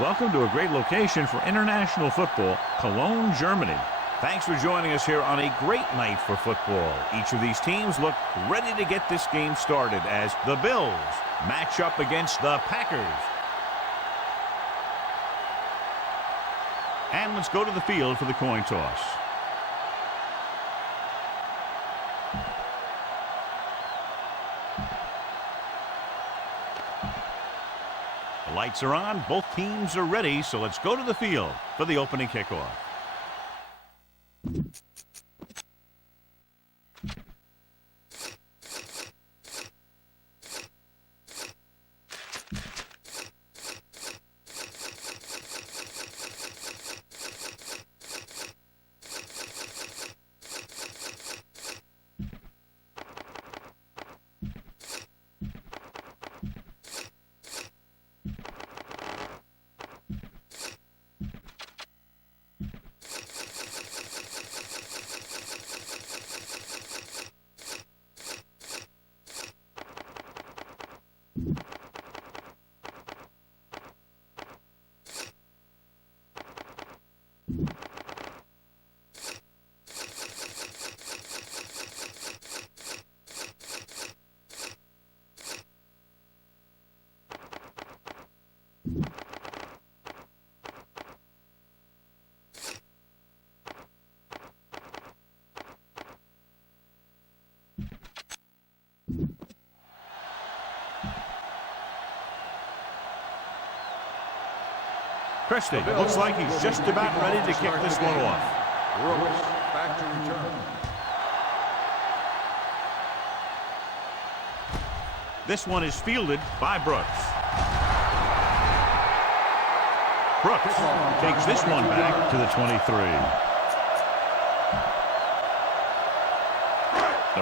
Welcome to a great location for international football, Cologne, Germany. Thanks for joining us here on a great night for football. Each of these teams look ready to get this game started as the Bills match up against the Packers. And let's go to the field for the coin toss. The lights are on, both teams are ready, so let's go to the field for the opening kickoff. Christie looks like he's just about ready to kick this one off. Brooks back to return. This one is fielded by Brooks. Brooks takes this one back to the 23.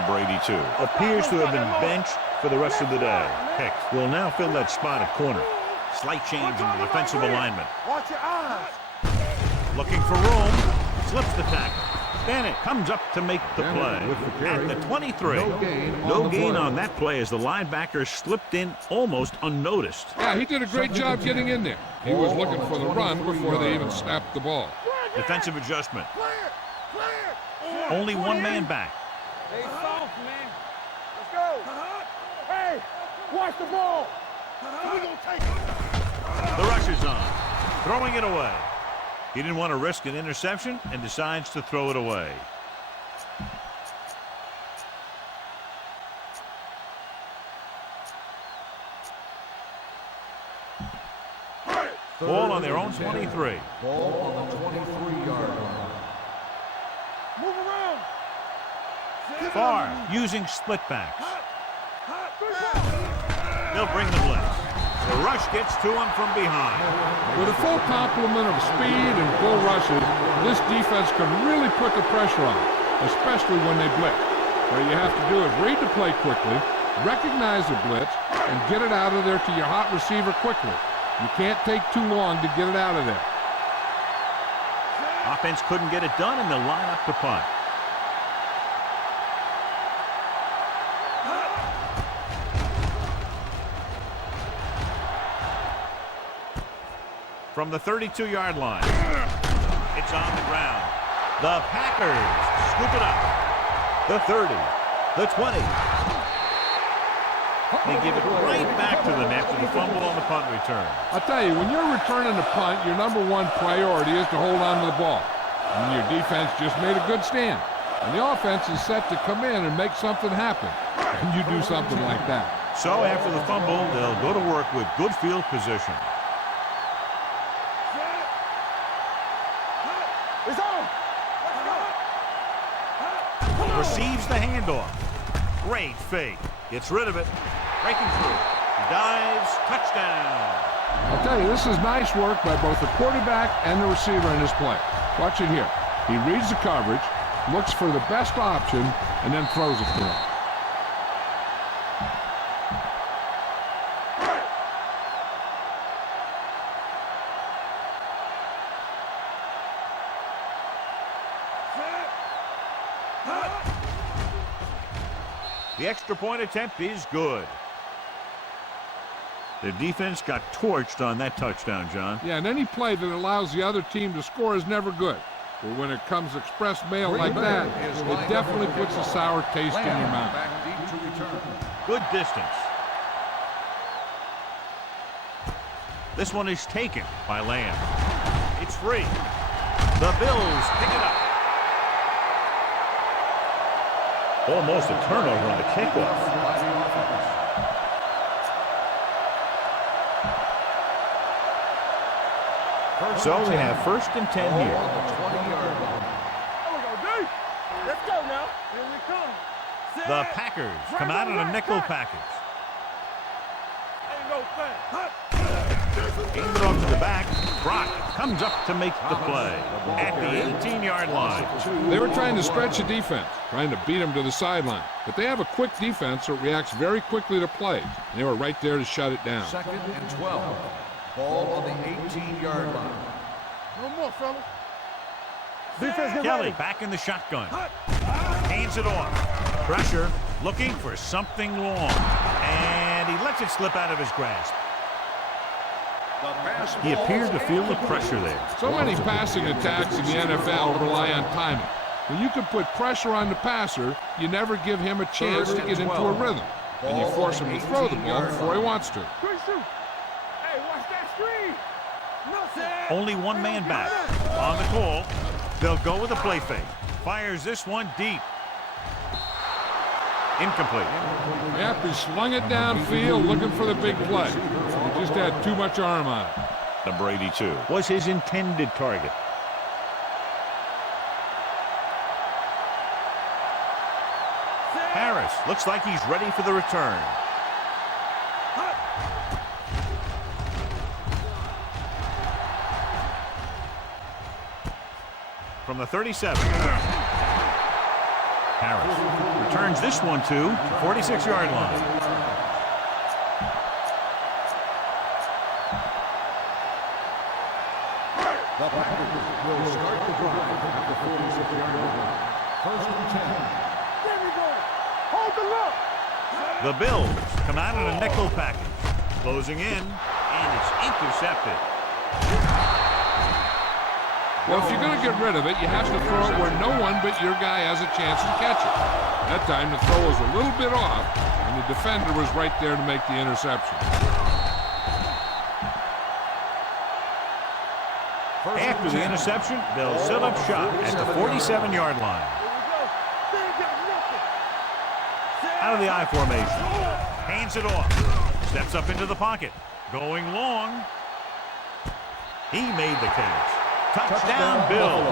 Number 82 appears to have been benched for the rest of the day. Hicks will now fill that spot at corner. Slight change in the defensive alignment. Watch your eyes. Looking for room. Slips the tackle. Bennett comes up to make the play at the 23. No gain on that play as the linebacker slipped in almost unnoticed. Yeah, he did a great job getting in there. He was looking for the run before they even snapped the ball. Defensive adjustment. Only one man back. Hey, soft, man. Let's go. Hey, watch the ball. We're going to take it. The rush is on. Throwing it away. He didn't want to risk an interception and decides to throw it away. Ball on their own 23. Ball on the 23-yard line. Move around. Farr using split backs. They'll bring the blitz. The rush gets to him from behind. With a full complement of speed and full rushes, this defense can really put the pressure on, especially when they blitz. What you have to do is read the play quickly, recognize the blitz, and get it out of there to your hot receiver quickly. You can't take too long to get it out of there. Offense couldn't get it done, and they'll line up to punt. From the 32-yard line. It's on the ground. The Packers scoop it up. The 30, the 20. They give it right back to them after the fumble on the punt return. I'll tell you, when you're returning the punt, your number one priority is to hold on to the ball. And your defense just made a good stand. And the offense is set to come in and make something happen. And you do something like that. So after the fumble, they'll go to work with good field position. It's on. Receives the handoff. Great fake. Gets rid of it. Breaking through. He dives. Touchdown. I'll tell you, this is nice work by both the quarterback and the receiver in this play. Watch it here. He reads the coverage, looks for the best option, and then throws it to him. The extra point attempt is good. The defense got torched on that touchdown, John. Yeah, and any play that allows the other team to score is never good. But when it comes express mail like that, it definitely puts a sour taste in your mouth. Good distance. This one is taken by Lamb. It's free. The Bills pick it up. Almost a turnover on the kickoff. So we have 1st and 10 here. There we go, D. Let's go now. Here we come. The Packers come out in a nickel package. Ain't no thing. Aimed it off to the back. Brock comes up to make the play at the 18-yard line. They were trying to stretch the defense, trying to beat them to the sideline. But they have a quick defense that reacts very quickly to plays. And they were right there to shut it down. 2nd and 12. Ball on the 18-yard line. No more, fella. Defense, get Kelly ready. back in the shotgun. Hands it off. Pressure, looking for something long. And he lets it slip out of his grasp. He appeared to feel the pressure there. So many passing attacks in the NFL rely on timing. When you can put pressure on the passer, you never give him a chance to get into a rhythm. And you force him to throw the ball before he wants to. Good shoot. Hey, watch that screen. Only one man back. On the call, they'll go with a play fake. Fires this one deep. Incomplete. Yep, he slung it downfield looking for the big play. He just had too much arm on it. Number 82 was his intended target. Harris looks like he's ready for the return. From the 37. Harris returns this one to the 46-yard line. The Packers will start the drive at the 46-yard line. 1st and 10. There we go. Hold the look. The Bills come out in a nickel package. Closing in, and it's intercepted. Well, if you're going to get rid of it, you have to throw it where no one but your guy has a chance to catch it. That time the throw was a little bit off, and the defender was right there to make the interception. After the interception, they'll set up shop at the 47-yard line. Here we go. They ain't got nothing. Out of the I formation. Hands it off. Steps up into the pocket. Going long. He made the catch. Touchdown, Bills.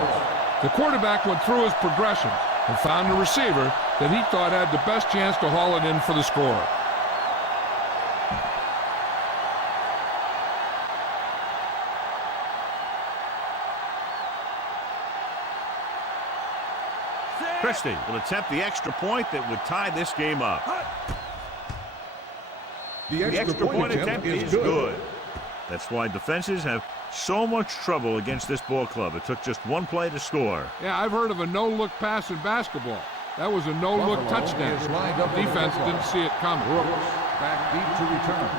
The quarterback went through his progressions and found a receiver that he thought had the best chance to haul it in for the score. Christie will attempt the extra point that would tie this game up. The extra point attempt is good. That's why defenses have so much trouble against this ball club. It took just one play to score. Yeah, I've heard of a no-look pass in basketball. That was a no-look touchdown. Defense didn't see it coming. Back deep to return.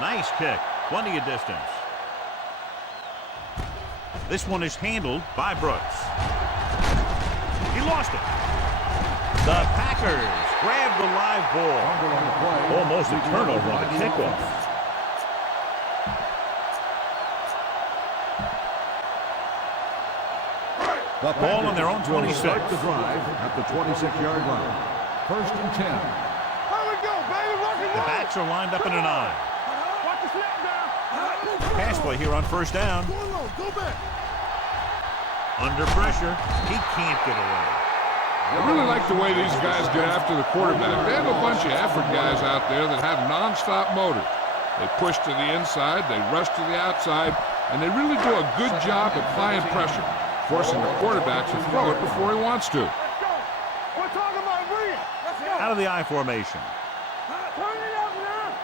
Nice kick. Plenty of distance. This one is handled by Brooks. He lost it. The Packers grab the live ball. Almost a turnover on the kickoff. The Ball on their own 26. Start the drive at the 26-yard line. 1st and 10. Here we go, baby. Rock and The roll. backs are lined up in an I. Watch the snap down. Pass play here on 1st down. Go along. Go back. Under pressure, he can't get away. I really like the way these guys get after the quarterback. They have a bunch of effort guys out there that have non-stop motors. They push to the inside, they rush to the outside, and they really do a good job applying pressure, forcing the quarterback to throw it before he wants to. Let's go. We're talking about Rhea. Let's go. Out of the I formation. Turn it up now.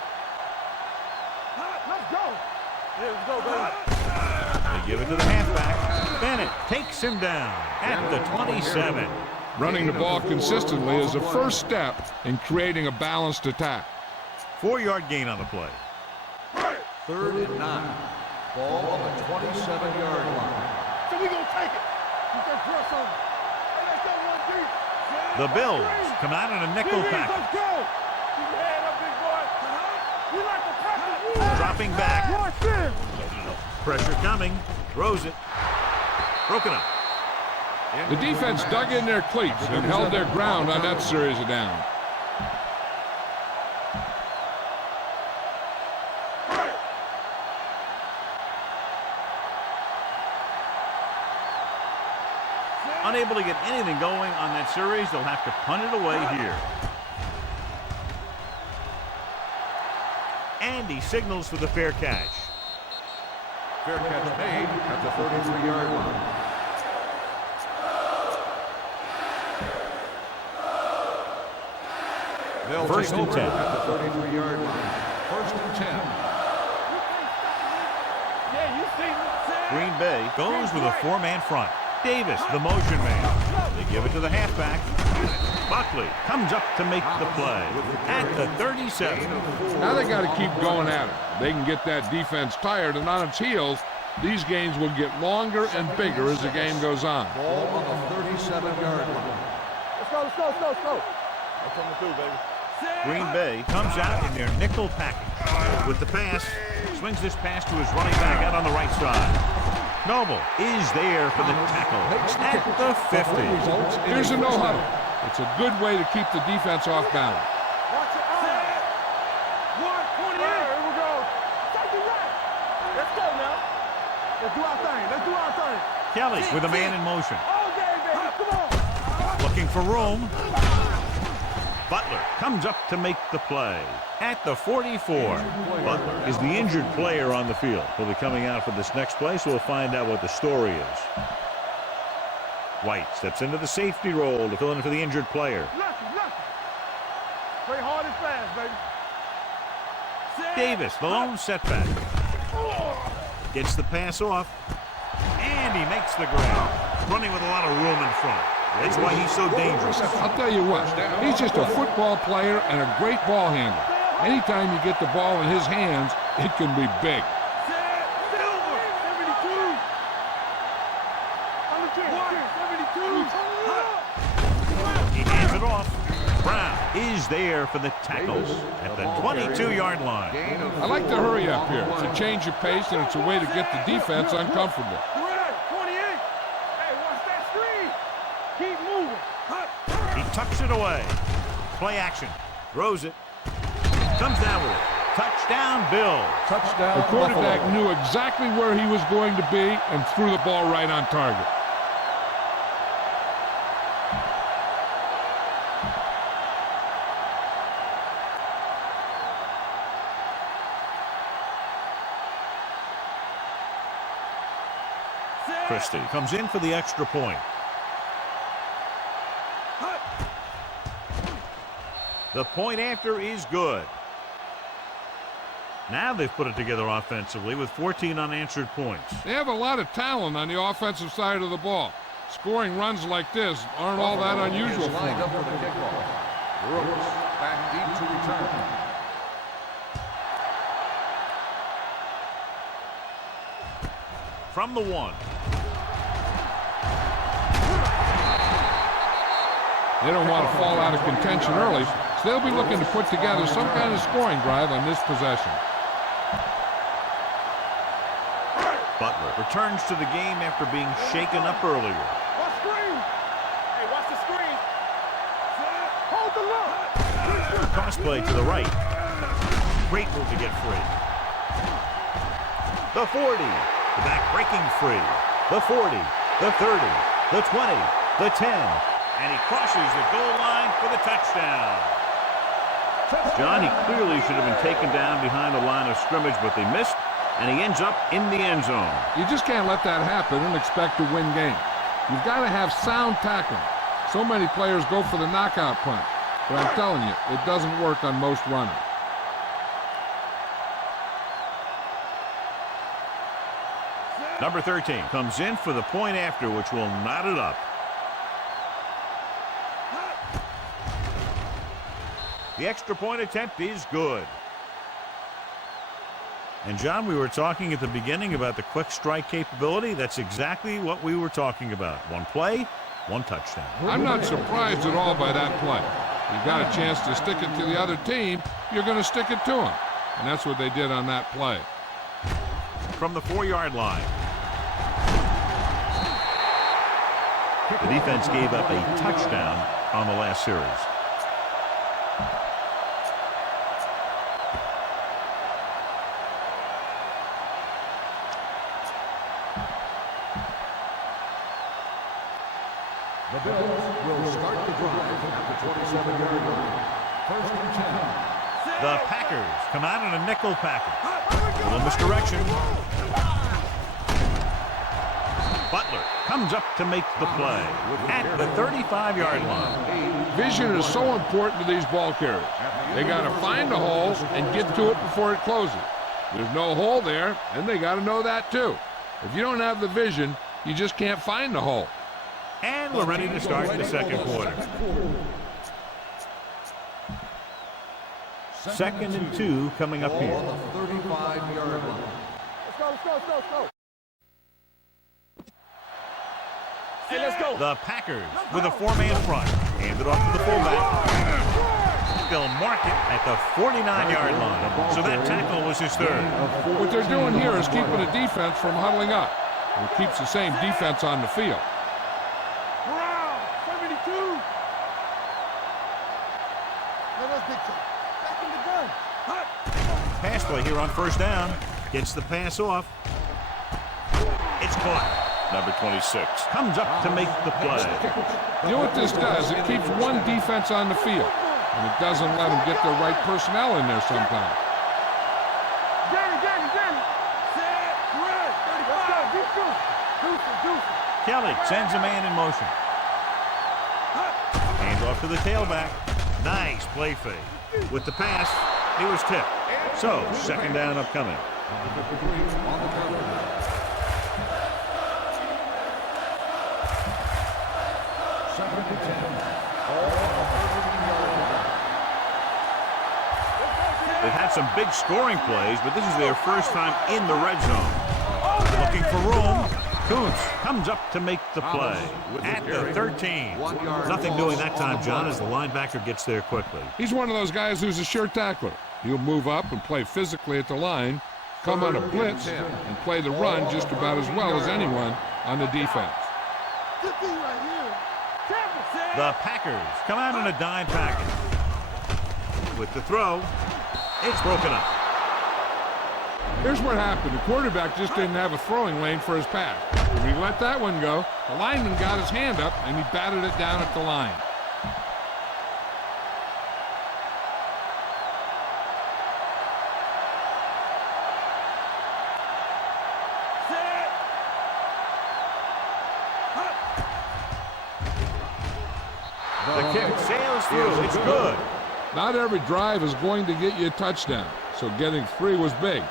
Let's go. Here we go, baby. They give it to the halfback. Bennett takes him down at the 27. Running the ball consistently is the first step in creating a balanced attack. 4-yard gain on the play. 3rd and 9. Ball on the 27-yard line. So we gonna take it. You can press on it. Hey, let's go one deep. The Bills come out in a nickel package. Let's go. Keep your head up, big boy. We like the package. Dropping back. Watch this. Pressure coming. Throws it. Broken up. The defense dug in their cleats and held their ground on that series of downs. Unable to get anything going on that series, they'll have to punt it away here. And he signals for the fair catch. Fair catch made at the 33-yard line. They'll First take and over 10. at the 33-yard line. First and 10. Yeah, you see me. Green Bay goes with a four-man front. Davis, the motion man. They give it to the halfback. Buckley comes up to make the play at the 37. Now they got to keep going at it. They can get that defense tired and on its heels. These games will get longer and bigger as the game goes on. Ball on the 37-yard line. Let's go, let's go, let's go, let's go. I'm coming through, baby. Green Bay comes out in their nickel package. With the pass, swings this pass to his running back out on the right side. Noble is there for the tackle at the 50. Here's a no huddle. It's a good way to keep the defense off balance. Watch it. 128. Here we go. Take it right. Let's go now. Let's do our thing. Let's do our thing. Kelly with a man in motion. All day, baby. Come on. Looking for room. Butler comes up to make the play at the 44. Butler is the injured player on the field. He'll be coming out for this next play, so we'll find out what the story is. White steps into the safety role to fill in for the injured player. Lucky. Play hard and fast, baby. Davis, the lone setback. Gets the pass off, and he makes the grab. Running with a lot of room in front. That's why he's so dangerous. I'll tell you what, he's just a football player and a great ball handler. Anytime you get the ball in his hands, it can be big. Silver. 72. On the 10. 72. He hands it off. Brown is there for the tackles at the 22-yard line. I like to hurry up here. It's a change of pace, and it's a way to get the defense uncomfortable. 28. Hey, watch that screen. Keep moving. He tucks it away. Play action. Throws it. Comes down with it. Touchdown, Bill. Touchdown. The quarterback knew exactly where he was going to be and threw the ball right on target. Christie comes in for the extra point. The point after is good. Now they've put it together offensively with 14 unanswered points. They have a lot of talent on the offensive side of the ball. Scoring runs like this aren't all that unusual for Lined them. up for the kickoff. Brooks back deep to return. From the 1. They don't want to fall out of contention early, so they'll be looking to put together some kind of scoring drive on this possession. Butler returns to the game after being shaken up earlier. Watch screen. Hey, watch the screen. Hold the look. Cross play to the right. Great move to get free. The 40. The back breaking free. The 40. The 30. The 20. The 10. And he crosses the goal line for the touchdown. John, he clearly should have been taken down behind the line of scrimmage, but they missed, and he ends up in the end zone. You just can't let that happen and expect to win games. You've got to have sound tackling. So many players go for the knockout punch, but I'm telling you, it doesn't work on most runners. Number 13 comes in for the point after, which will knot it up. The extra point attempt is good. And, John, we were talking at the beginning about the quick strike capability. That's exactly what we were talking about. One play, one touchdown. I'm not surprised at all by that play. You got a chance to stick it to the other team, you're going to stick it to them. And that's what they did on that play. From the 4-yard line. The defense gave up a touchdown on the last series. The Bills will start the drive at the 27-yard line. First and 10. The Packers come out in a nickel package. A little misdirection. Butler comes up to make the play at the 35-yard line. Vision is so important to these ball carriers. They got to find the holes and get to it before it closes. There's no hole there, and they got to know that too. If you don't have the vision, you just can't find the hole. And we're ready to start the second quarter. 2nd and 2 coming up here. On the 35-yard line. Let's go, let's go, let's go, let's go. Hey, let's go. The Packers with a 4-man front. Hand it off to the fullback. They'll mark it at the 49-yard line. So that tackle was his third. What they're doing here is keeping the defense from huddling up. It keeps the same defense on the field. Brown, 72. Let us get you. Back in the gun. Pass play here on first down. Gets the pass off. It's caught. Number 26 comes up to make the play. You know what this does? It keeps one defense on the field, and it doesn't let them get the right personnel in there sometimes. Danny. Set, run. 35. Let's go. Deuce. Kelly sends a man in motion. Hands off to the tailback. Nice play fake. With the pass, he was tipped. So, second down upcoming. They've had some big scoring plays, but this is their first time in the red zone. Looking for room. Kuntz comes up to make the play at the 13. Nothing doing that time, John, as the linebacker gets there quickly. He's one of those guys who's a sure tackler. He'll move up and play physically at the line, come on a blitz, and play the run just about as well as anyone on the defense. The Packers come out in a dime package. With the throw, it's broken up. Here's what happened. The quarterback just didn't have a throwing lane for his pass. When he let that one go, the lineman got his hand up, and he batted it down at the line. The kick sails through. It's good. Not every drive is going to get you a touchdown, so getting 3 was big.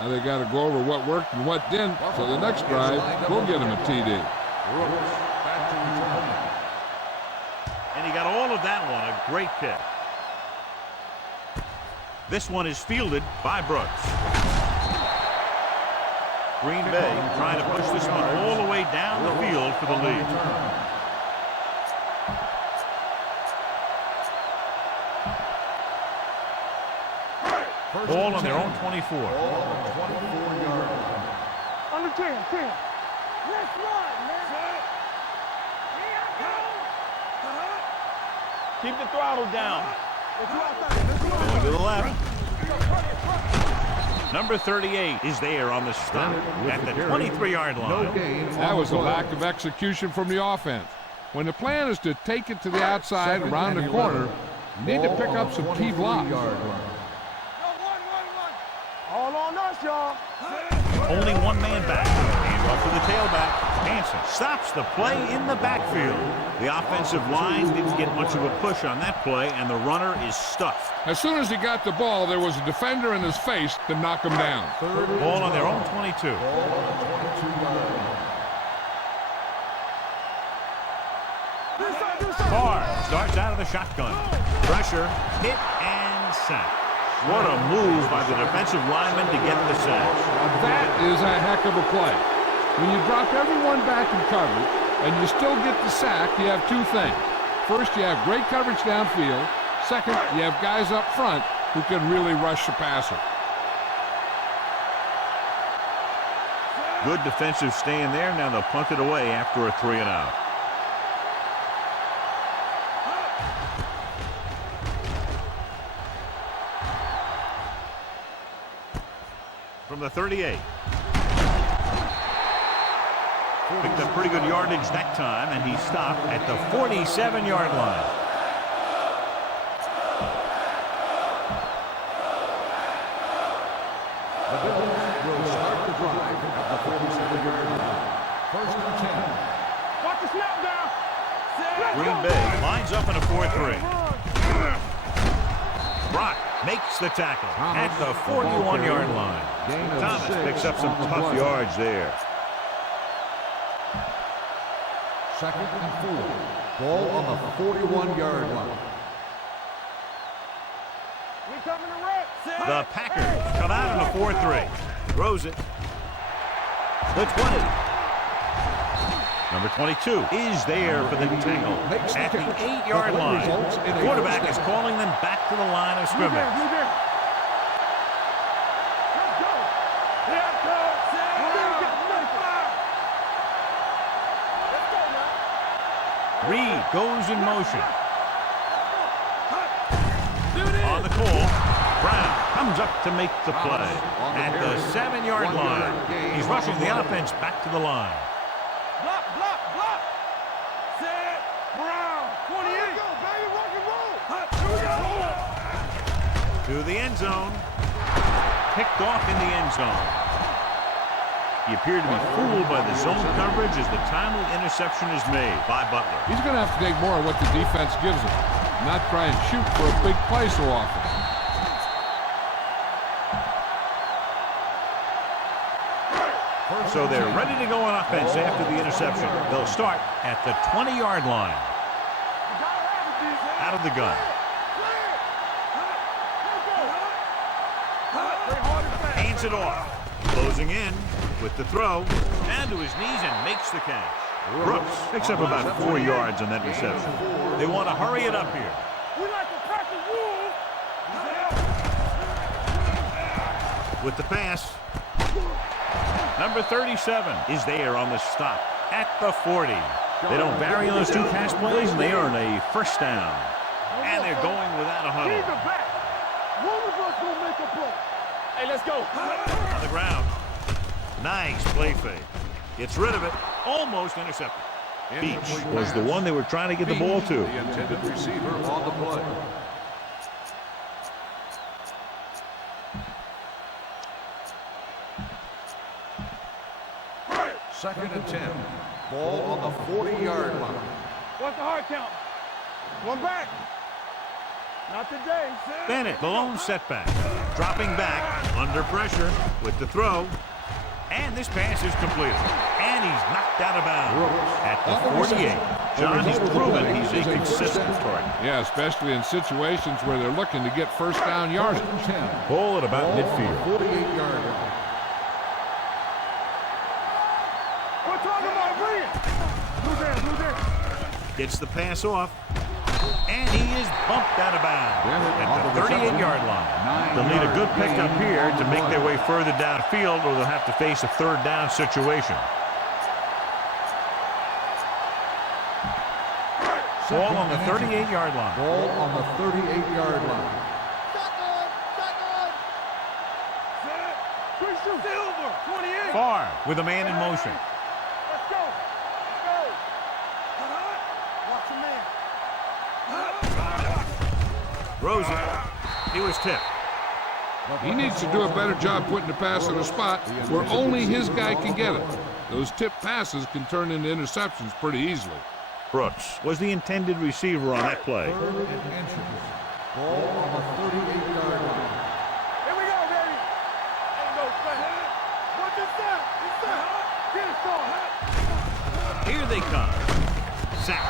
Now they got to go over what worked and what didn't, so the next drive will get them a TD. And he got all of that one, a great kick. This one is fielded by Brooks. Green Bay trying to push this one all the way down the field for the lead. Ball on their own 24. Under 10. Let's run, man. Keep the throttle down. Going to the left. Number 38 is there on the stop at the 23-yard line. That was a lack of execution from the offense. When the plan is to take it to the outside around the corner, you need to pick up some key blocks. All on us, y'all. Only one man back. Hands off to the tailback. Hansen stops the play in the backfield. The offensive line didn't get much of a push on that play, and the runner is stuffed. As soon as he got the ball, there was a defender in his face to knock him down. Ball on their own 22. Carr starts out of the shotgun. Pressure, hit, and sack. What a move by the defensive lineman to get the sack. That is a heck of a play. When you drop everyone back in coverage and you still get the sack, you have two things. First, you have great coverage downfield. Second, you have guys up front who can really rush the passer. Good defensive stand there. Now they'll punt it away after a 3-and-out. From the 38. Picked up pretty good yardage that time, and he stopped at the 47-yard line. The Bills will start the drive at the 47-yard line. First and 10. Watch the snap down. Green Bay lines up in a 4-3. Brock makes the tackle at the 41-yard line. Thomas picks up some tough yards there. Second and 4. Ball on the 41-yard line. We coming to run. The Packers come out in a 4-3. Throws it. The 20. Number 22 is there for the tackle at the 8-yard line. The quarterback is calling them back to the line of scrimmage. Reed goes in motion. On the call, Brown comes up to make the play at the 7-yard line. He's rushing the offense back to the line. Block, block, block. Set. Brown. 28. Here we go, baby. Rock and roll. Here we go. To the end zone. Picked off in the end zone. He appeared to be fooled by the zone coverage as the timely interception is made by Butler. He's going to have to take more of what the defense gives him, not try and shoot for a big play so often. So they're ready to go on offense after the interception. They'll start at the 20-yard line. Out of the gun. Hands it off. Closing in with the throw. Down to his knees and makes the catch. Brooks picks up about 4 yards on that reception. They want to hurry it up here. We like to practice rules. With the pass. Number 37 is there on the stop at the 40. They don't vary on those two pass plays, and they earn a first down. And they're going without a huddle. Keep it back. One of us will make a play. Hey, let's go. On the ground. Nice play fake. Gets rid of it. Almost intercepted. Beach was the one they were trying to get the ball to. The intended receiver on the play. Second and 10. Ball on the 40-yard line. What's the hard count? One back. Not today. Bennett, the lone setback. Dropping back under pressure with the throw. And this pass is completed. And he's knocked out of bounds at the 48. John, he's proven he's a consistent target. Yeah, especially in situations where they're looking to get first down yardage. Ball at about midfield. 48-yard line. We're talking about brilliant. Move there, move there. Gets the pass off. And he is bumped out of bounds at the 38-yard line. They'll need a good pickup here to make their way further downfield, or they'll have to face a third down situation. Ball on the 38-yard line. Ball on the 38-yard line. Silver, 28. Farr with a man in motion. Let's go. Let's go. Watch your man. Throws it. He was tipped. He needs to do a better job putting the pass in a spot where only his guy can get it. Those tipped passes can turn into interceptions pretty easily. Brooks was the intended receiver on that play. Third and inches. Ball on the 38-yard line. Here we go, baby. Ain't no flat. Watch this down. This down. Get it started. Here they come. Sack.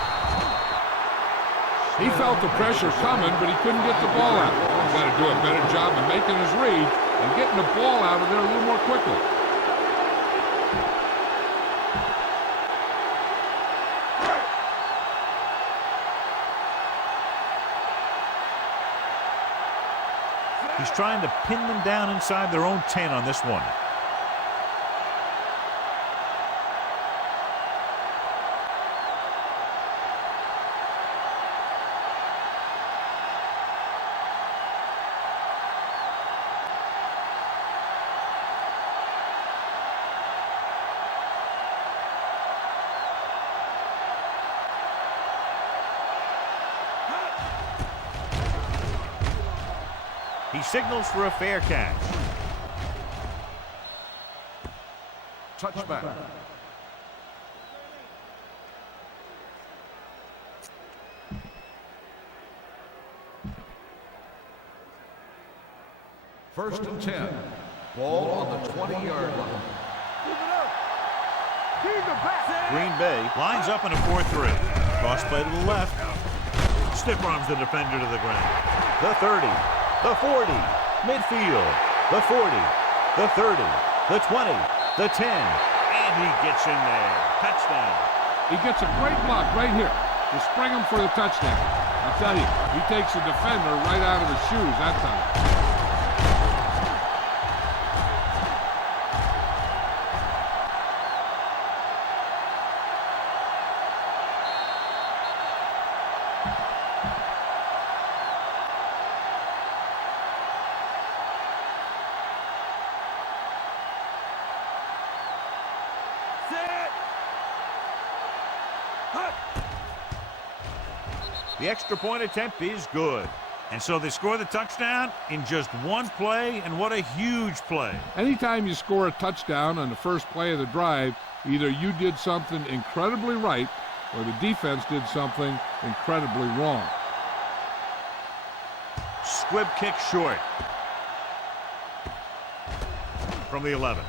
He felt the pressure coming, but he couldn't get the ball out. got to do a better job of making his read and getting the ball out of there a little more quickly. He's trying to pin them down inside their own 10 on this one. He signals for a fair catch. Touchback. First and 10. Ball on the 20-yard line. Green Bay lines up in a 4-3. Cross play to the left. Stiff arms the defender to the ground. The 30. The 40, midfield, the 40, the 30, the 20, the 10, and he gets in there. Touchdown. He gets a great block right here to spring him for the touchdown. I'll tell you, he takes the defender right out of his shoes that time. The extra point attempt is good. And so they score the touchdown in just one play, and what a huge play. Anytime you score a touchdown on the first play of the drive, either you did something incredibly right or the defense did something incredibly wrong. Squib kick short. From the 11.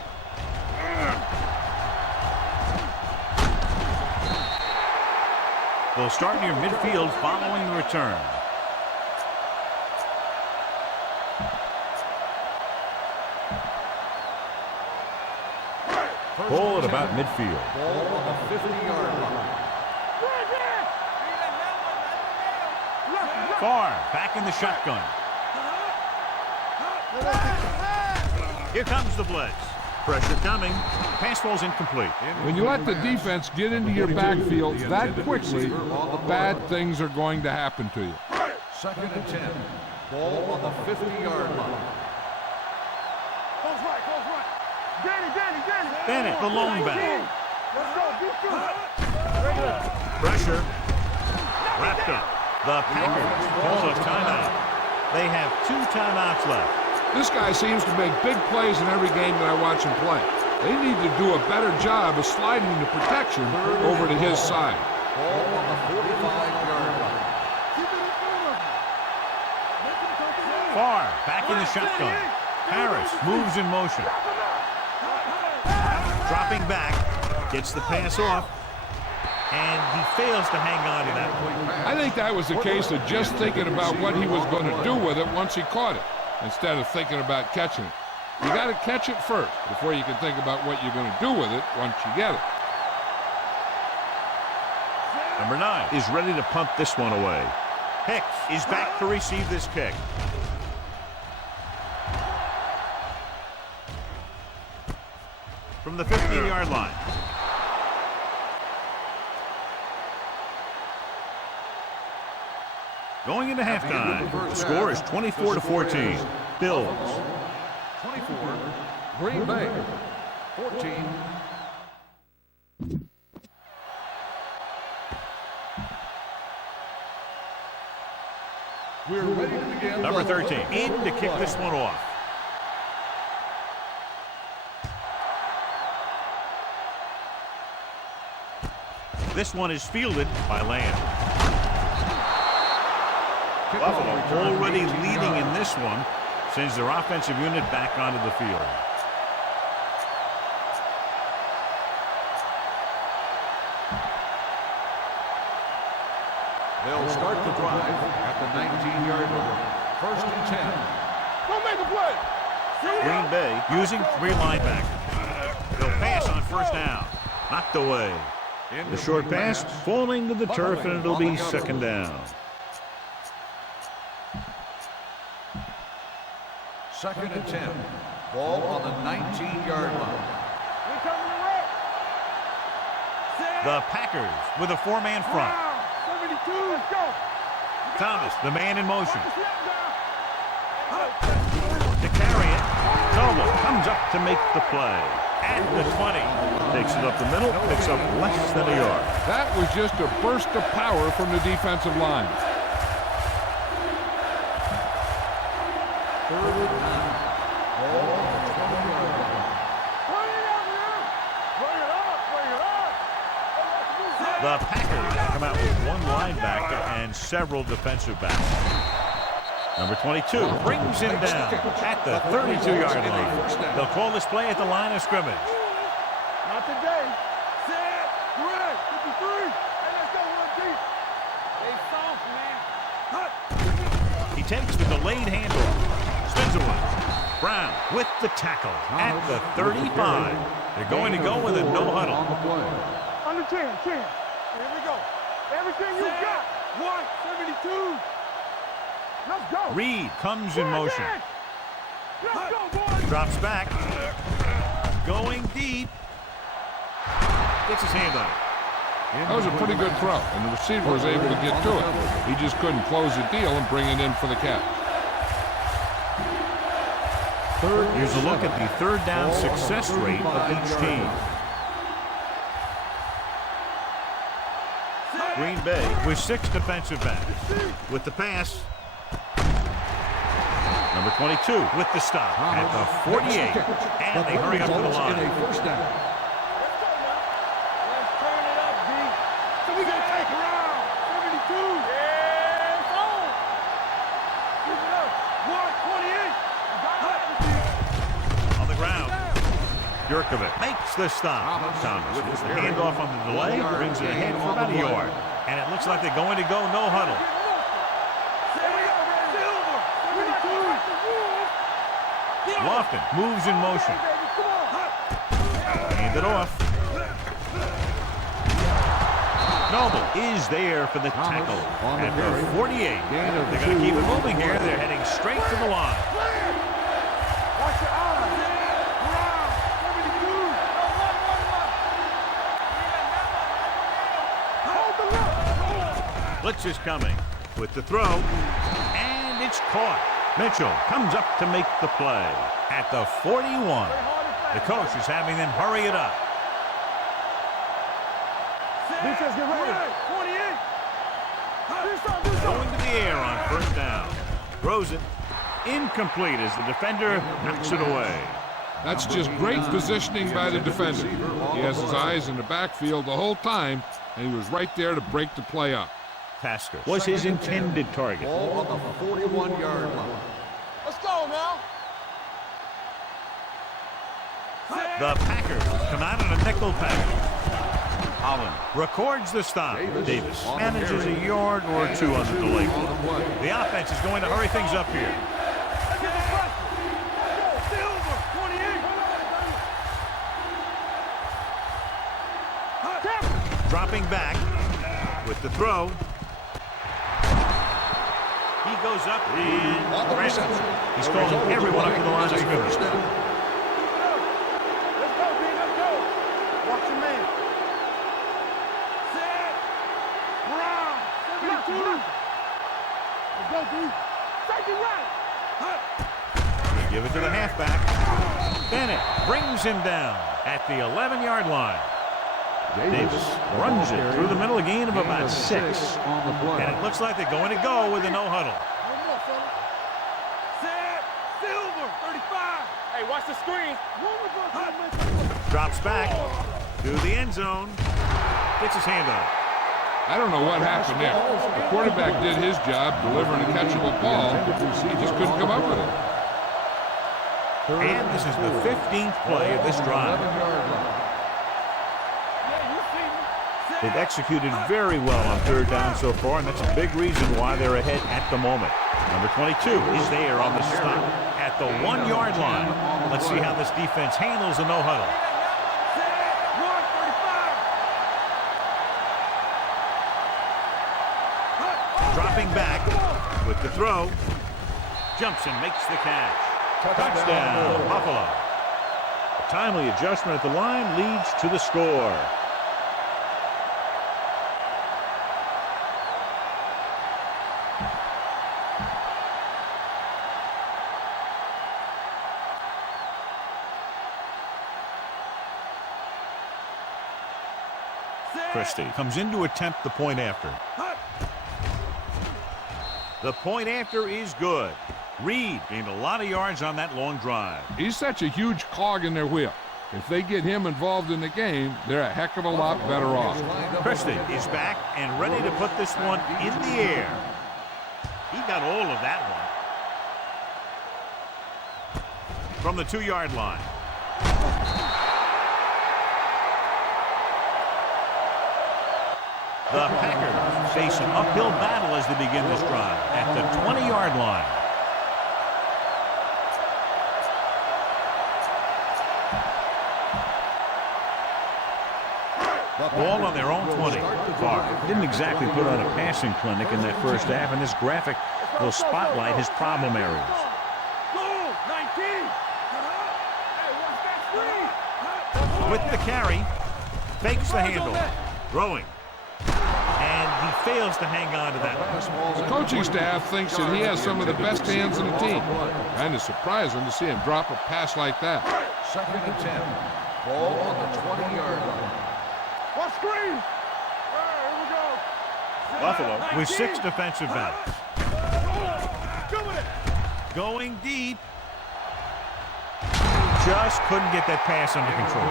They'll start near midfield following the return. Ball at about midfield. Ball on the 50-yard line. Far back in the shotgun. Here comes the blitz. Pressure coming. Pass ball's incomplete. When you let the defense get into your backfield that quickly, bad things are going to happen to you. Second and 10. Ball on the 50-yard line. Close right. Danny. Bennett, the lone back. Let's go. Pressure. Wrapped up. The Packers call a timeout. They have 2 timeouts left. This guy seems to make big plays in every game that I watch him play. They need to do a better job of sliding the protection over to his side. Ball on the 45-yard line. Far back in the shotgun. Harris moves in motion. Dropping back. Gets the pass off. And he fails to hang on to that one. I think that was a case of just thinking about what he was going to do with it once he caught it, instead of thinking about catching it. You got to catch it first before you can think about what you're going to do with it once you get it. Number 9 is ready to punt this one away. Hicks is back to receive this kick. From the 15-yard line. Going into halftime, the score is 24-14. Bills. 24. Green Bay. 14. We're ready to begin. Number 13 in to kick this one off. This one is fielded by Lamb. Buffalo already leading in this one, sends their offensive unit back onto the field. They'll start the drive at the 19-yard line. First and 10. Go make a play. Green Bay using 3 linebackers. They'll pass on first down. Knocked away. The short pass falling to the turf, and it'll be second down. Second and 10. Ball on the 19-yard line. We coming to work. The Packers with a 4-man front. 72. Let's go. Thomas, the man in motion. Watch the snap down. To carry it, Noble comes up to make the play. At the 20. Takes it up the middle, picks up less than a yard. That was just a burst of power from the defensive line. Third and 9. Ball on the 20-yard line. Bring it up, man. Bring it up. Bring it up. The Packers come out with 1 linebacker and several defensive backs. Number 22 brings him down at the 32-yard line. They'll call this play at the line of scrimmage. Not today. Set. Red. 53. Hey, let's go one deep. They soft, man. He takes the delayed handoff. Spins away. Brown with the tackle at the 35. They're going to go with a no huddle. On the play. Under 10. Here we go. Everything you got. 172. Let's go. Reed comes in motion. Let's go, boys. Drops back. Going deep. Gets his hand on it. That was a pretty good throw, and the receiver was able to get to it. He just couldn't close the deal and bring it in for the catch. Here's a look at the third down success rate of each team. Green Bay with 6 defensive backs. With the pass. Number 22 with the stop at the 48. And they hurry up to the line. First down. Let's turn it up, D. So we gonna take around. 72. Yeah, it's on. Keep it up. 128. On the ground. Jurkovic makes the stop. Thomas with the handoff on the delay. Brings it ahead for about a yard. And it looks like they're going to go no huddle. Lofton moves in motion. Hand it off. Noble is there for the tackle at the 48. They're going to keep it moving here. They're heading straight to the line. Watch your eyes. Brown. 72. Blitz is coming with the throw. And it's caught. Mitchell comes up to make the play at the 41. The coach is having them hurry it up. Defense, get ready. 28. Going to the air on first down. Throws it. Incomplete as the defender knocks it away. That's just great positioning by the defender. He has his eyes in the backfield the whole time, and he was right there to break the play up. Tasker was his intended target. Ball on the 41-yard line. Let's go now. The Packers come out on a nickel package. Holland records the stop. Davis manages a yard or 2 on the delay. The offense is going to hurry things up here. Dropping back with the throw. He goes up and grabs it. He's calling everyone up to the line of scrimmage. Let's go, D. Let's go. Watch your man. Set. Brown. 72. Let's go, D. Take it right. They give it to the halfback. Bennett brings him down at the 11-yard line. Davis runs it through the middle, a gain of about 6. On the play. And it looks like they're going to go with a no huddle. One more, fella. Set. Silver. 35. Hey, watch the screen. Drops back to the end zone. Gets his hand on it. I don't know what happened there. The quarterback did his job, delivering a catchable ball. He just couldn't come up with it. And this is the 15th play of this drive. 11-yard line. Yeah, you see me. They've executed very well on third down so far, and that's a big reason why they're ahead at the moment. Number 22 is there on the stop at the 1-yard line. Let's see how this defense handles a no-huddle. Dropping back with the throw. Jumps and makes the catch. Touchdown, Buffalo. A timely adjustment at the line leads to the score. Christie comes in to attempt the point after. The point after is good. Reed gained a lot of yards on that long drive. He's such a huge cog in their wheel. If they get him involved in the game, they're a heck of a lot better off. Christie is back and ready to put this one in the air. He got all of that one. From the 2-yard line. The Packers face an uphill battle as they begin this drive at the 20-yard line. Ball on their own 20. Clark didn't exactly put on a passing clinic in that first half, and this graphic will spotlight his problem areas. With the carry, fakes the handoff, throwing. He fails to hang on to that one. The coaching staff thinks that he has some of the best hands in the team. Kind of surprising to see him drop a pass like that. 2nd and 10. Ball on the 20-yard line. What screen? Here we go. Buffalo with 6 defensive backs. Going deep. Just couldn't get that pass under control.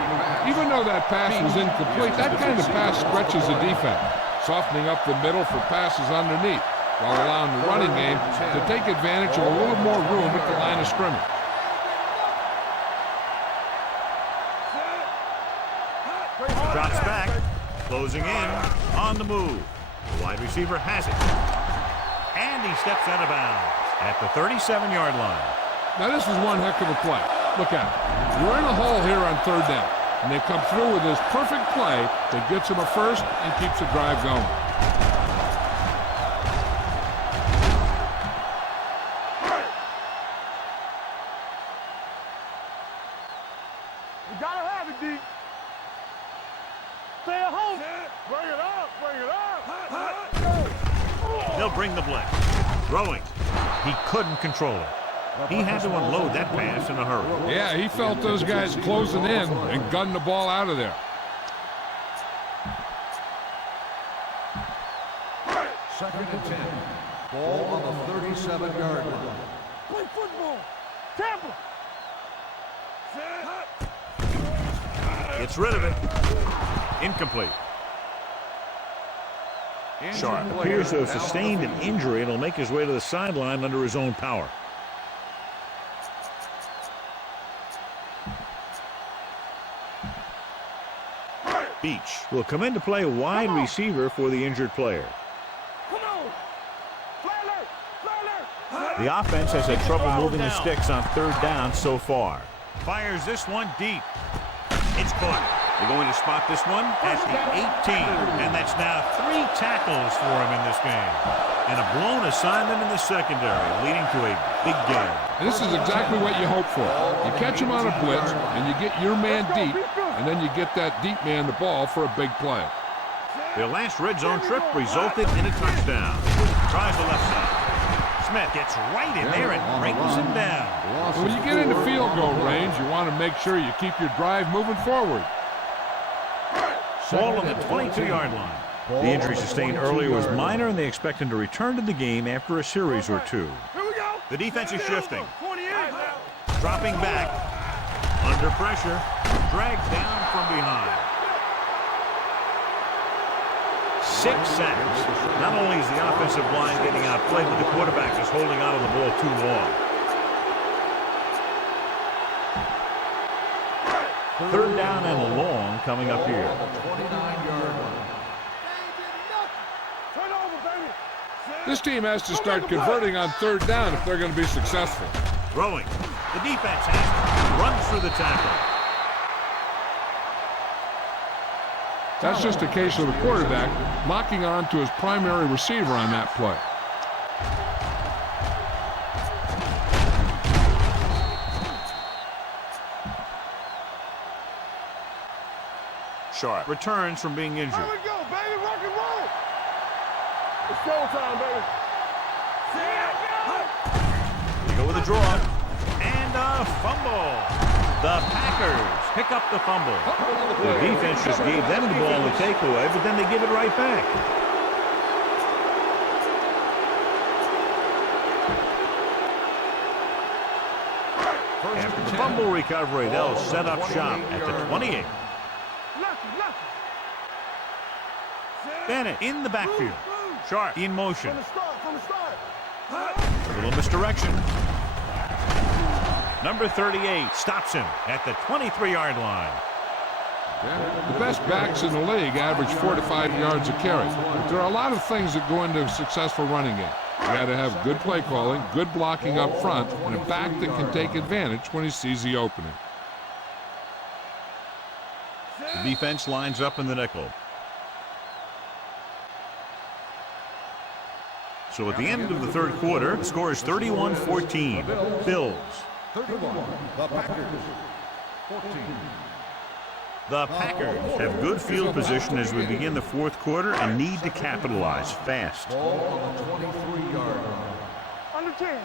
Even though that pass was incomplete, that kind of pass stretches the defense, softening up the middle for passes underneath, while allowing the running game to take advantage of a little more room at the line of scrimmage. Drops back, closing in, on the move. The wide receiver has it. And he steps out of bounds at the 37-yard line. Now this is one heck of a play. Look at it. We're in a hole here on third down, and they come through with this perfect play that gets them a first and keeps the drive going. You gotta have it, D. Stay at home. Bring it up, bring it up. They'll bring the blitz. Throwing. He couldn't control it. He had to unload that pass in a hurry. Yeah, he felt those guys closing in and gunned the ball out of there. 2nd and 10. Ball on the 37-yard line. Play football. Tampa. Gets rid of it. Incomplete. Sharp appears to have sustained an injury and will make his way to the sideline under his own power. Beach will come in to play wide receiver for the injured player. The offense has had trouble moving the sticks on third down so far. Fires this one deep. It's caught. They're going to spot this one at the 18. And that's now 3 tackles for him in this game. And a blown assignment in the secondary, leading to a big game. And this is exactly what you hope for. You catch him on a blitz, and you get your man deep, and then you get that deep man the ball for a big play. Their last red zone trip resulted in a touchdown. Tries the left side. Smith gets right in there and brings him down. When you get into field goal range, you want to make sure you keep your drive moving forward. Ball on the 22-yard line. The injury sustained earlier was minor, and they expect him to return to the game after a series or 2. The defense is shifting. Dropping back. Under pressure. Dragged down from behind. 6 sacks. Not only is the offensive line getting outplayed, but the quarterback is holding on to the ball too long. 3rd down and long coming up here. 29-yard line. Turn over, baby. This team has to start converting on third down if they're going to be successful. Throwing. The defense has it. Runs through the tackle. That's just a case of the quarterback locking on to his primary receiver on that play. Sharp returns from being injured. Here we go, baby. Rock and roll. It's showtime, baby. They go with a draw. And a fumble. The Packers pick up the fumble. The defense just gave them the ball to take away, but then they give it right back. After the fumble recovery, they'll set up shop at the 28. Bennett in the backfield. Sharp in motion. From the start. A little misdirection. Number 38 stops him at the 23-yard line. The best backs in the league average 4 to 5 yards a carry. But there are a lot of things that go into a successful running game. You got to have good play calling, good blocking up front, and a back that can take advantage when he sees the opening. The defense lines up in the nickel. So at the end of the third quarter, the score is 31-14. Bills. 31. The Packers. 14. The Packers have good field position as we begin the fourth quarter and need to capitalize fast. Ball on the 23-yard line. Under 10.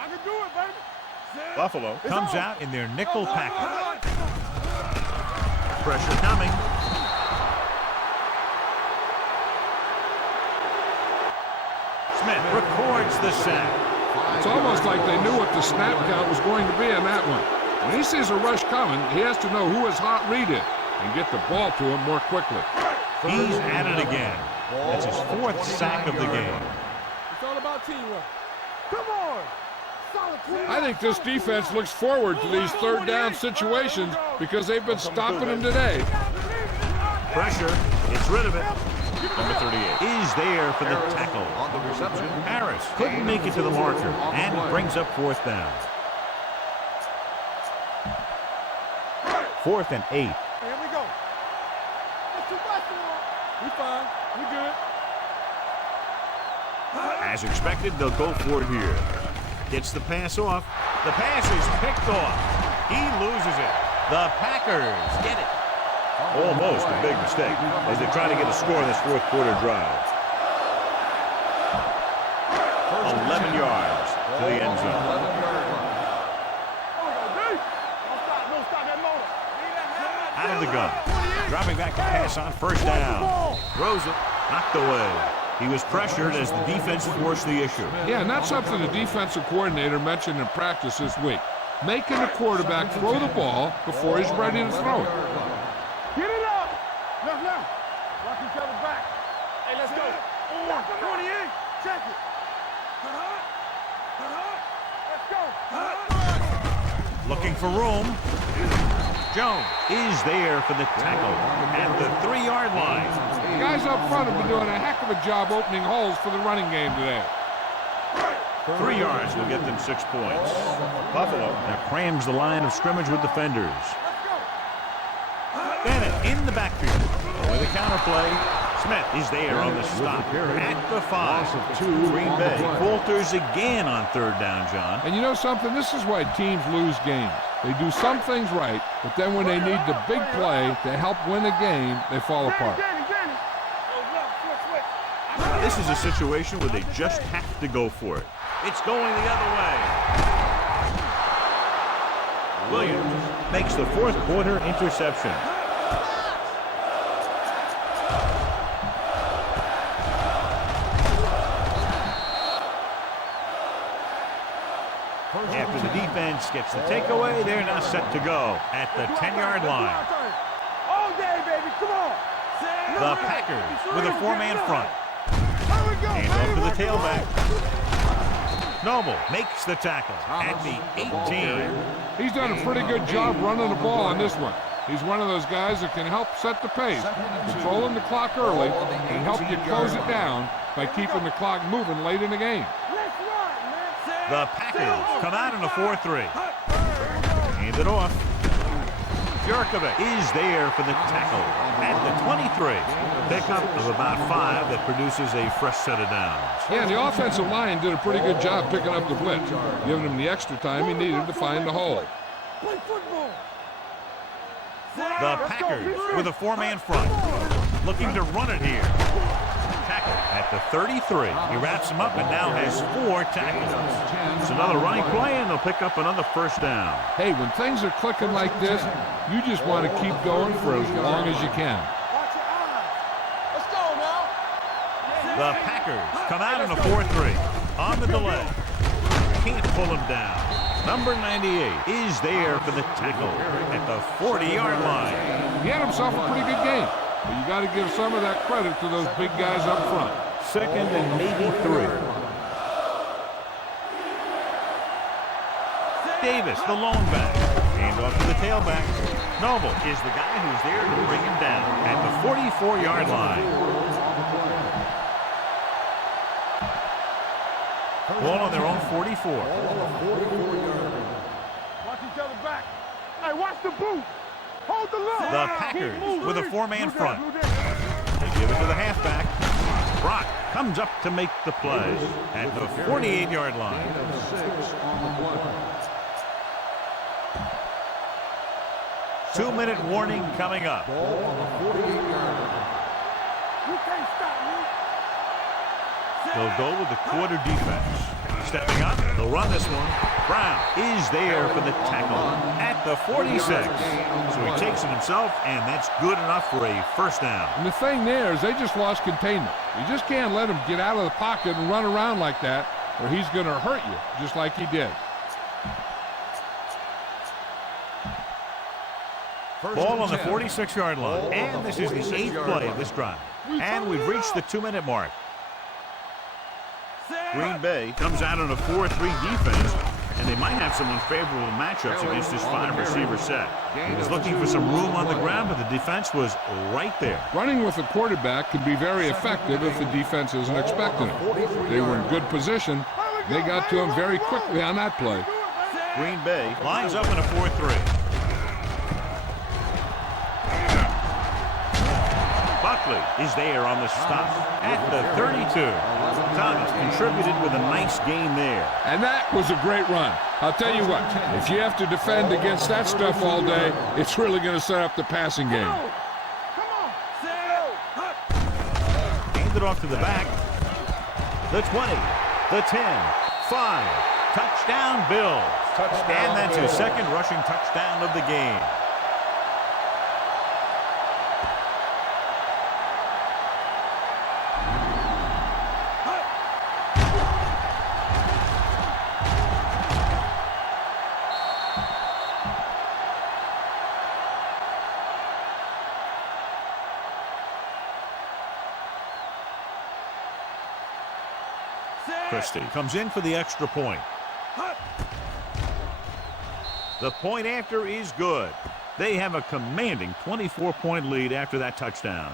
I can do it, baby. Buffalo comes out in their nickel package. Pressure coming. Smith records the sack. It's almost like they knew what the snap count was going to be in that one. When he sees a rush coming, he has to know who his hot read is and get the ball to him more quickly. He's at it again. That's his fourth sack of the game. It's all about teamwork. Come on. I think this defense looks forward to these third down situations because they've been stopping them today. Pressure, gets rid of it. Number 38 is there for the tackle. On the reception, Harris couldn't make it to the marker and brings up fourth down. 4th and 8. Here we go. That's too much. We fine. We good. As expected, they'll go for it here. Gets the pass off. The pass is picked off. He loses it. The Packers get it. Almost a big mistake as they try to get a score in this fourth quarter drive. 11 yards to the end zone. Out of the gun. Dropping back to pass on first down. Throws it. Knocked away. He was pressured as the defense forced the issue. Yeah, and that's something the defensive coordinator mentioned in practice this week. Making the quarterback throw the ball before he's ready to throw it. Get it up. Left. Watch each other back. Hey, let's go. 28. Check it. Let's go. Looking for room. Jones is there for the tackle at the 3-yard line. The guys up front have been doing a heck of a job opening holes for the running game today. 3 yards will get them 6 points. Buffalo now crams the line of scrimmage with defenders. Bennett in the backfield. With a counter play. Smith is there on the stop at the 5. Green Bay falters again on third down, John. And you know something? This is why teams lose games. They do some things right, but then when they need the big play to help win the game, they fall apart. This is a situation where they just have to go for it. It's going the other way. Williams makes the fourth quarter interception. After the defense gets the takeaway, they're now set to go at the 10-yard line. All day, baby. Come on. The Packers with a 4-man front. Hand off to the tailback. Noble makes the tackle at the 18. He's done a pretty good job running the ball on this one. He's one of those guys that can help set the pace, controlling the clock early, and help you close it down by keeping the clock moving late in the game. The Packers come out in a 4-3. Hand it off. Jurkovic is there for the tackle at the 23. Pickup of about 5 that produces a fresh set of downs. Yeah, the offensive line did a pretty good job picking up the blitz, giving him the extra time he needed to find the hole. Play football. The Packers with a 4-man front, looking to run it here. Tackle at the 33. He wraps him up and now has 4 tackles. It's another running play, and they'll pick up another first down. Hey, when things are clicking like this, you just want to keep going for as long as you can. Let's go now. The Packers come out in a 4-3. On the delay. Can't pull him down. Number 98 is there for the tackle at the 40-yard line. He had himself a pretty good game, but you got to give some of that credit to those big guys up front. Second and maybe 3. Davis, the lone back. Hand off to the tailback. Noble is the guy who's there to bring him down at the 44-yard line. Ball on their own 44. Watch each other back. Hey, watch the boot. Hold the look. The Packers with a 4-man front. They give it to the halfback. Brock comes up to make the play at the 48-yard line. 2-minute warning coming up. You can't stop me. They'll go with the quarter defense. Stepping up, they'll run this one. Brown is there for the tackle at the 46. So he takes it himself, and that's good enough for a first down. And the thing there is they just lost containment. You just can't let him get out of the pocket and run around like that, or he's going to hurt you, just like he did. Ball on the 46-yard line. And this is the 8th play of this drive. And we've reached the 2-minute mark. Green Bay comes out on a 4-3 defense, and they might have some unfavorable matchups against this 5-receiver set. He was looking for some room on the ground, but the defense was right there. Running with a quarterback can be very effective if the defense isn't expecting it. They were in good position. They got to him very quickly on that play. Green Bay lines up in a 4-3. Buckley is there on the stop at the 32. Thomas contributed with a nice gain there. And that was a great run. I'll tell you what, if you have to defend against that stuff all day, it's really going to set up the passing game. Hand it off to the back. The 20, the 10, 5. Touchdown, Bills. And that's his second rushing touchdown of the game. Christie comes in for the extra point. The point after is good. They have a commanding 24-point lead after that touchdown.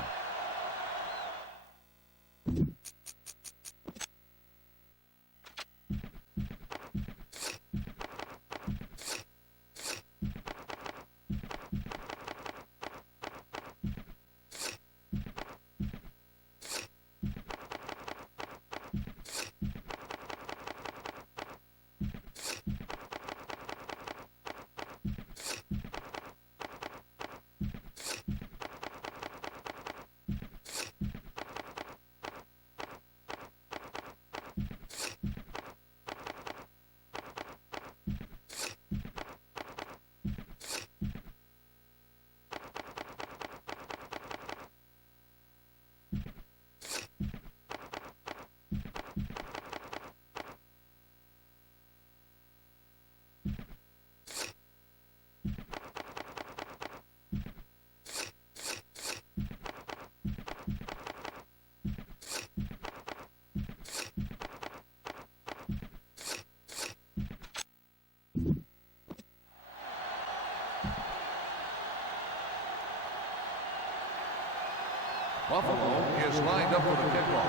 Buffalo is lined up for the kickoff.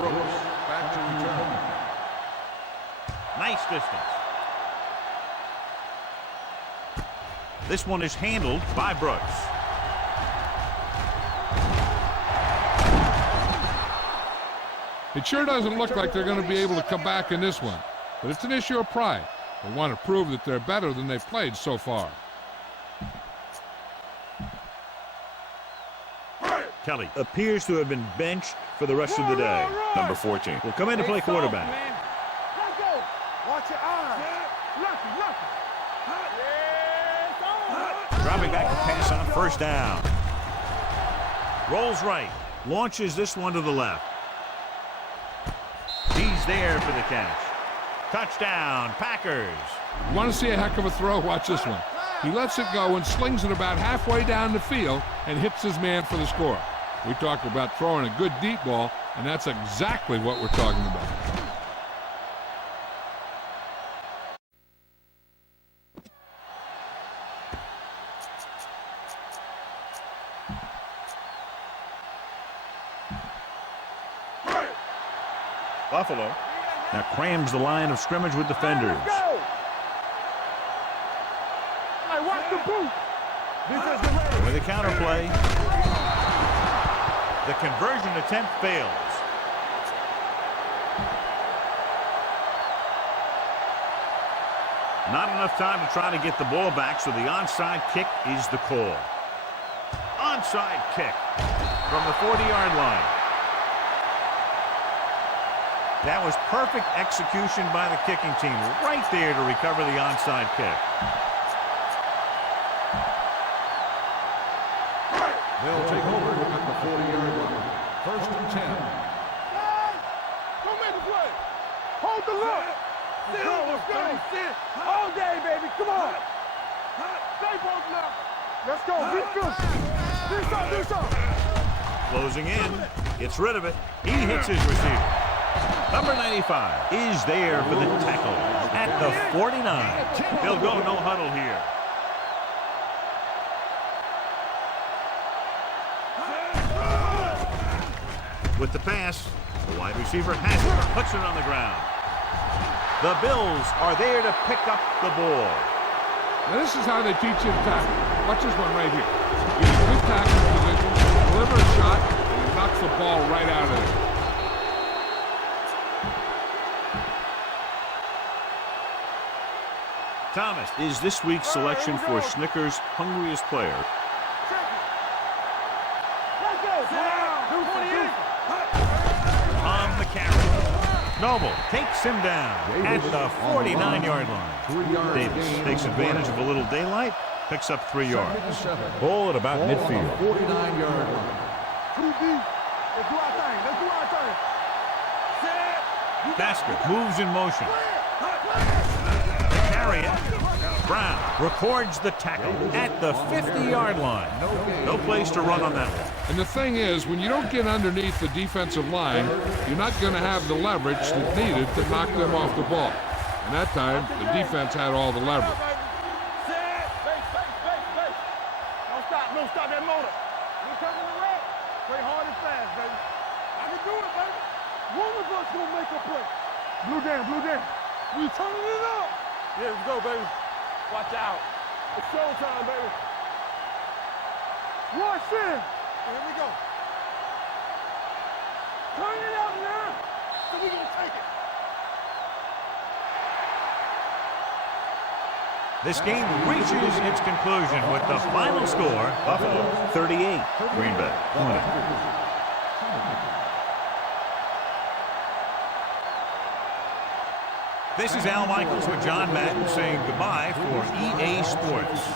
Brooks back to return. Nice distance. This one is handled by Brooks. It sure doesn't look like they're going to be able to come back in this one, but it's an issue of pride. They want to prove that they're better than they've played so far. Kelly appears to have been benched for the rest of the day. Number 14 will come in to play quarterback. Let's go. Watch your eyes. Lucky. Dropping back to pass on first down. Rolls right. Launches this one to the left. He's there for the catch. Touchdown, Packers. You want to see a heck of a throw? Watch this one. He lets it go and slings it about halfway down the field and hits his man for the score. We talked about throwing a good deep ball, and that's exactly what we're talking about. Buffalo now crams the line of scrimmage with defenders. Go. Hey, watch the boot. With a counter play. The conversion attempt fails. Not enough time to try to get the ball back, so the onside kick is the call. Onside kick from the 40-yard line. That was perfect execution by the kicking team right there to recover the onside kick. They'll take over at the 40-yard line. First and 10. Don't make the play. Hold the look. Let's go. All day, baby. Come on. Stay both now. Let's go. Be good. Do something. Closing in. Gets rid of it. He hits his receiver. Number 95 is there for the tackle at the 49. They'll go no huddle here. With the pass, the wide receiver has it, puts it on the ground. The Bills are there to pick up the ball. Now this is how they teach you to tackle. Watch this one right here. Get a good tackle position, deliver a shot, and he knocks the ball right out of there. Thomas is this week's selection for Snickers' hungriest player. On the carry. Noble takes him down at the 49-yard line. Davis takes advantage of a little daylight, picks up 3 yards. Ball at about midfield. 49-yard line. Let's do our thing. Basker moves in motion. Carry it. Brown records the tackle at the 50-yard line. No place to run on that one. And the thing is, when you don't get underneath the defensive line, you're not going to have the leverage that's needed to knock them off the ball. And that time, the defense had all the leverage. Don't stop that motor. You coming to red? Play hard and fast, baby. I can do it, baby. One of us gonna make a play. Blue down. We turning it up. Yeah, let's go, baby. Watch out. It's showtime, baby. Rush in. Here we go. Turn it up now. So we gonna take it. This game reaches its conclusion with the final score, Buffalo 38, Green Bay 20. This is Al Michaels with John Madden saying goodbye for EA Sports.